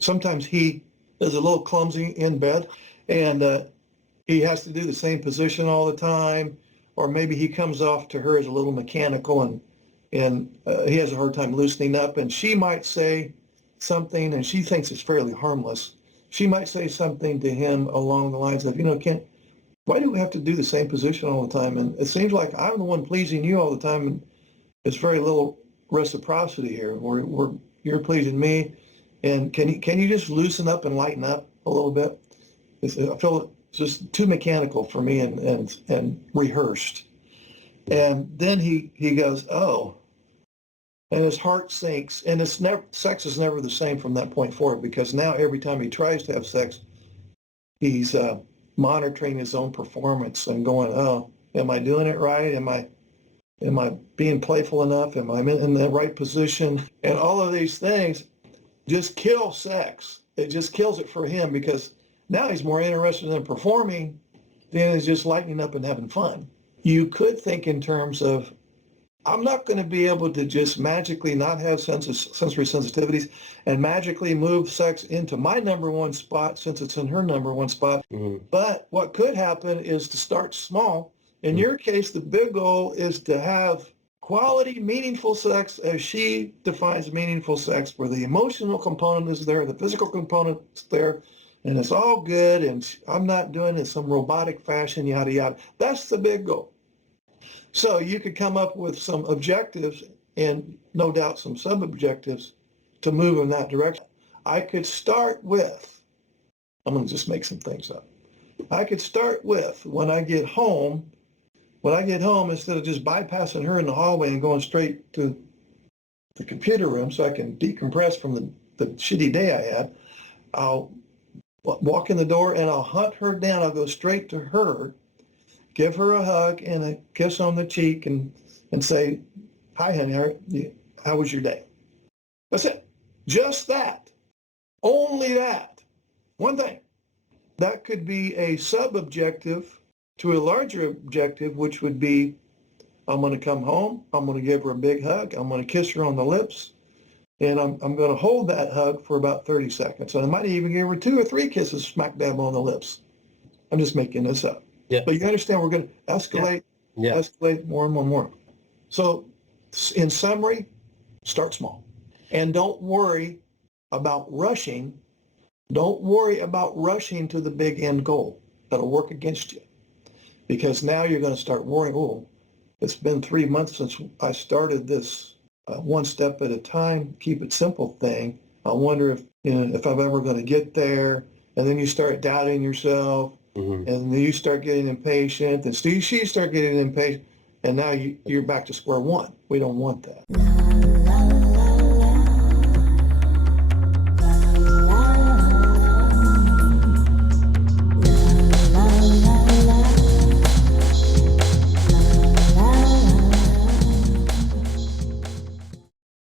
sometimes he is a little clumsy in bed, and he has to do the same position all the time, or maybe he comes off to her as a little mechanical, and he has a hard time loosening up, and she might say something, and she thinks it's fairly harmless. She might say something to him along the lines of, Kent, why do we have to do the same position all the time? And it seems like I'm the one pleasing you all the time, and it's very little reciprocity here. You're pleasing me, and can you just loosen up and lighten up a little bit? I feel it's just too mechanical for me and rehearsed. And then he goes, oh, and his heart sinks, and sex is never the same from that point forward, because now every time he tries to have sex, he's monitoring his own performance and going, oh, am I doing it right? Am I being playful enough? Am I in the right position? And all of these things just kill sex. It just kills it for him, because now he's more interested in performing than is just lightening up and having fun. You could think in terms of, I'm not going to be able to just magically not have sensory sensitivities and magically move sex into my number one spot since it's in her number one spot. Mm-hmm. But what could happen is to start small. In your case, the big goal is to have quality, meaningful sex as she defines meaningful sex, where the emotional component is there, the physical component is there, and it's all good, and I'm not doing it in some robotic fashion, yada, yada. That's the big goal. So you could come up with some objectives and no doubt some sub-objectives to move in that direction. I could start with, I'm going to just make some things up. I could start with, when I get home, instead of just bypassing her in the hallway and going straight to the computer room so I can decompress from the shitty day I had, I'll walk in the door and I'll hunt her down. I'll go straight to her, give her a hug and a kiss on the cheek, and say, hi, honey, how was your day? That's it. Just that. Only that. One thing. That could be a sub-objective to a larger objective, which would be, I'm going to come home, I'm going to give her a big hug, I'm going to kiss her on the lips, and I'm going to hold that hug for about 30 seconds. And I might even give her 2 or 3 kisses smack dab on the lips. I'm just making this up. Yeah. But you understand, we're going to escalate, escalate more and more and more. So in summary, start small. And don't worry about rushing. Don't worry about rushing to the big end goal. That'll work against you. Because now you're going to start worrying, oh, it's been 3 months since I started this one step at a time, keep it simple thing. I wonder if I'm ever going to get there. And then you start doubting yourself. Mm-hmm. And then you start getting impatient, and she start getting impatient, and now you're back to square one. We don't want that.